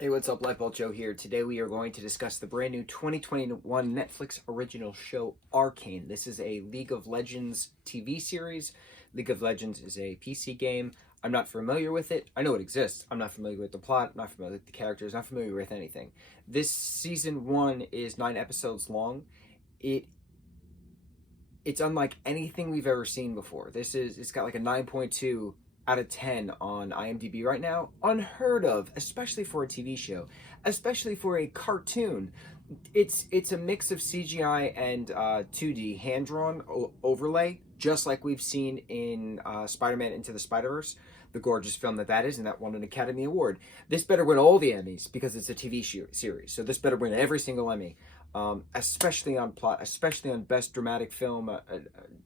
Hey, what's up? Lightboltjoe here. Today we are going to discuss the brand new 2021 Netflix original show, Arcane. This is a League of Legends TV series. League of Legends is a PC game. I'm not familiar with it. I know it exists. I'm not familiar with the plot. I'm not familiar with the characters. Not familiar with anything. This season 1 is 9 episodes long. It's unlike anything we've ever seen before. It's got like a 9.2 out of 10 on IMDb right now. Unheard of, especially for a TV show, especially for a cartoon. It's a mix of CGI and 2D hand-drawn overlay, just like we've seen in Spider-Man Into the Spider-Verse, the gorgeous film that is, and that won an Academy Award. This better win all the Emmys because it's a TV series, so this better win every single Emmy. Especially on plot, especially on best dramatic film,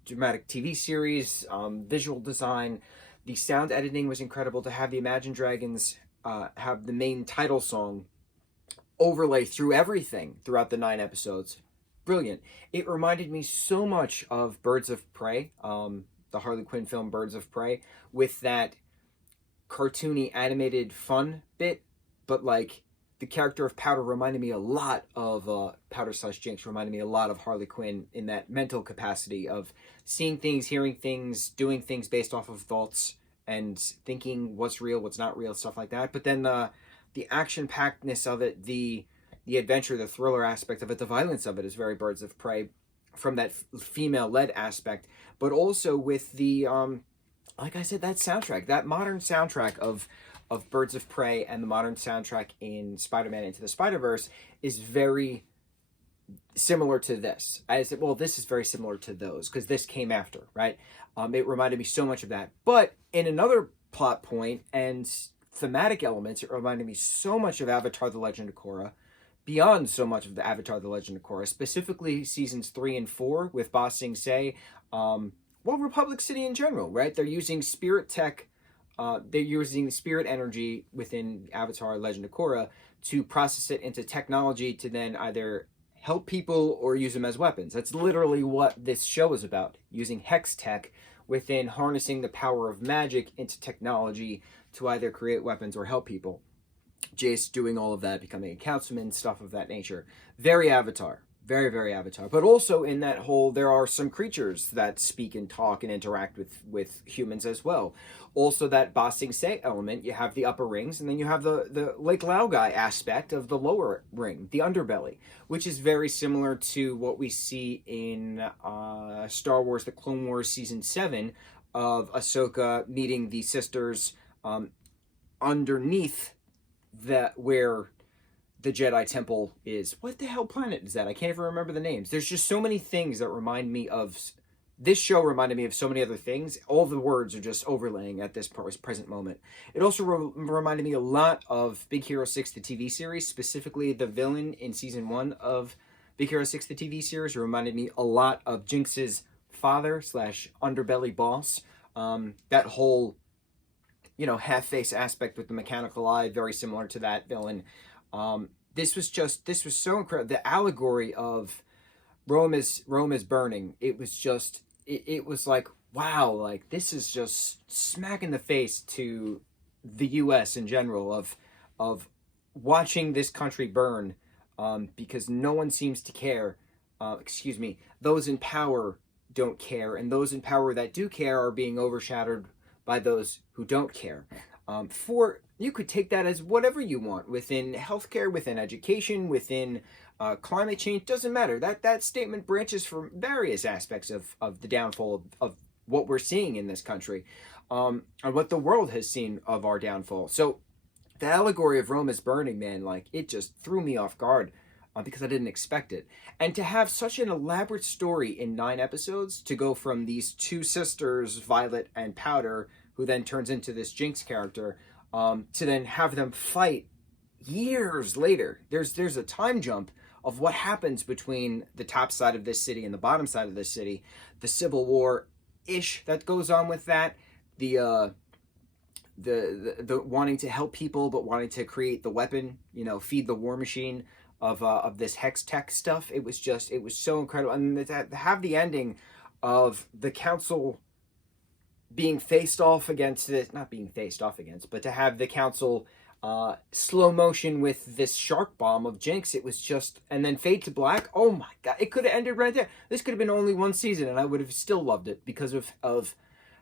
dramatic TV series, visual design. The sound editing was incredible. To have the Imagine Dragons have the main title song overlay through everything throughout the 9 episodes. Brilliant. It reminded me so much of Birds of Prey, the Harley Quinn film Birds of Prey, with that cartoony animated fun bit, but like the character of Powder reminded me a lot of Powder/Jinx reminded me a lot of Harley Quinn in that mental capacity of seeing things, hearing things, doing things based off of thoughts and thinking what's real, what's not real, stuff like that. But then the action-packedness of it, the adventure, the thriller aspect of it, the violence of it is very Birds of Prey from that female-led aspect, but also with the like I said, that soundtrack, that modern soundtrack of Birds of Prey and the modern soundtrack in Spider-Man Into the Spider-Verse is very similar to this. I said, well, this is very similar to those because this came after, right? It reminded me so much of that. But in another plot point and thematic elements, it reminded me so much of Avatar: The Legend of Korra, beyond so much of the Avatar: The Legend of Korra, specifically seasons 3 and 4 with Ba Sing Se, well, Republic City in general, right? They're using spirit tech. They're using spirit energy within Avatar: Legend of Korra to process it into technology to then either help people or use them as weapons. That's literally what this show is about, using hex tech within harnessing the power of magic into technology to either create weapons or help people. Jace doing all of that, becoming a councilman, stuff of that nature. Very Avatar. Very, very Avatar. But also in that whole, there are some creatures that speak and talk and interact with humans as well. Also that Ba Sing Se element, you have the upper rings, and then you have the Lake Laogai aspect of the lower ring, the underbelly, which is very similar to what we see in Star Wars: The Clone Wars Season 7 of Ahsoka meeting the sisters underneath where the Jedi Temple is. What the hell planet is that? I can't even remember the names. There's just so many things that remind me of... This show reminded me of so many other things. All the words are just overlaying at this present moment. It also reminded me a lot of Big Hero 6, the TV series, specifically the villain in Season 1 of Big Hero 6, the TV series. It reminded me a lot of Jinx's father/underbelly boss. That whole, half-face aspect with the mechanical eye, very similar to that villain. This was so incredible. The allegory of Rome is burning. It was just, it was like, wow, like this is just smack in the face to the U.S. in general of watching this country burn, because no one seems to care. Those in power don't care, and those in power that do care are being overshadowed by those who don't care. You could take that as whatever you want within healthcare, within education, within climate change. Doesn't matter. That statement branches from various aspects of the downfall of what we're seeing in this country, and what the world has seen of our downfall. So the allegory of Rome is burning, man, like it just threw me off guard because I didn't expect it. And to have such an elaborate story in 9 episodes, to go from these two sisters, Violet and Powder, who then turns into this Jinx character, to then have them fight years later. There's a time jump of what happens between the top side of this city and the bottom side of this city, the Civil War-ish that goes on with that, the wanting to help people but wanting to create the weapon, feed the war machine of this hex tech stuff. It was so incredible. And to have the ending of the council being faced off against this, not being faced off against, but to have the council slow motion with this shark bomb of Jinx. It was just, and then fade to black. Oh my god, it could have ended right there. This could have been only one season, and I would have still loved it because of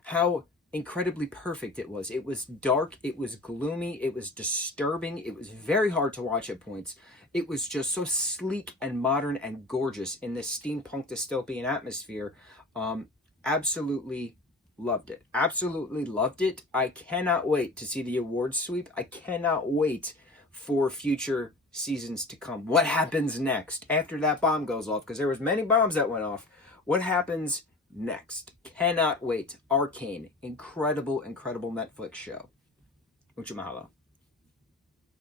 how incredibly perfect it was. It was dark, it was gloomy, it was disturbing, it was very hard to watch at points. It was just so sleek and modern and gorgeous in this steampunk dystopian atmosphere. Absolutely loved it. Absolutely loved it. I cannot wait to see the awards sweep. I cannot wait for future seasons to come. What happens next after that bomb goes off? Because there was many bombs that went off. What happens next? Cannot wait. Arcane. Incredible, incredible Netflix show. Mucho mahalo.